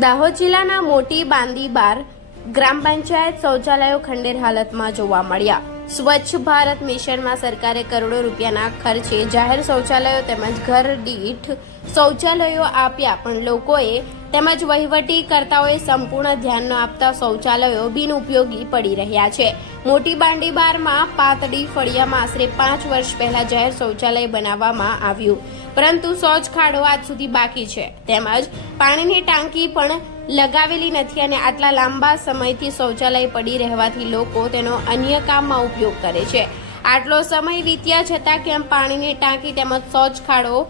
દાહોદ જિલ્લાના મોટી બાંદીબાર ગ્રામ પંચાયત શૌચાલયો ખંડેર હાલતમાં જોવા મળ્યા. સ્વચ્છ ભારત મિશનમાં સરકારે કરોડો રૂપિયાના ખર્ચે જાહેર શૌચાલયો તેમજ ઘર દીઠ શૌચાલયો આપ્યા, પણ લોકોએ તેમજ વહીવટીકર્તાઓએ સંપૂર્ણ ધ્યાન ન આપતા શૌચાલયો બિનઉપયોગી પડી રહ્યા છે. મોટી બાંડીબારમાં પાતળી ફળિયામાં આશરે પાંચ વર્ષ પહેલા જાહેર શૌચાલય બનાવવામાં આવ્યું. પરંતુ શૌચ ખાડો આજ સુધી બાકી છે. તેમજ પાણીની ટાંકી પણ લગાવેલી નથી અને આટલા લાંબા સમયથી શૌચાલય પડી રહેવાથી લોકો તેનો અન્ય કામમાં ઉપયોગ કરે છે. આટલો સમય વીત્યા છતાં કેમ પાણીની ટાંકી તેમજ શૌચ ખાડો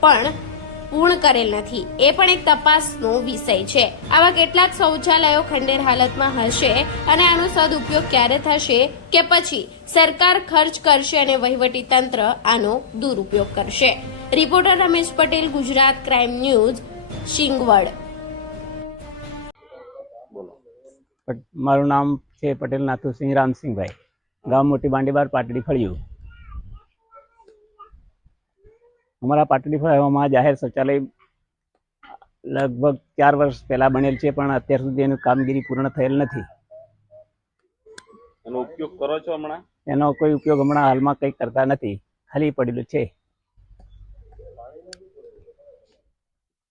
પણ પૂર્ણ કરેલ નથી. એ પણ એક તપાસનો વિષય છે. આવા કેટલાક શૌચાલયો ખંડેર હાલતમાં હશે અને આનો સદુપયોગ ક્યારે થશે કે પછી સરકાર ખર્ચ કરશે અને વહીવટી તંત્ર આનો દુરુપયોગ કરશે. Reporter Ramesh Patel, Gujarat crime news, Singvad. મારું નામ છે પટેલ નાથુસિંહ રામસિંહભાઈ. ગામ મોટી બાંડીબાર પાટડી ફળિયું. અમારા પાટડી ફળિયામાં જાહેર શૌચાલય લગભગ ચાર વર્ષ પહેલા બનેલ છે પણ અત્યાર સુધી એની કામગીરી પૂર્ણ થયેલ નથી. એનો ઉપયોગ કરો છો હમણાં? એનો કોઈ ઉપયોગ હમણાં હાલમાં કંઈ કરતા નથી. ખાલી પડેલું છે.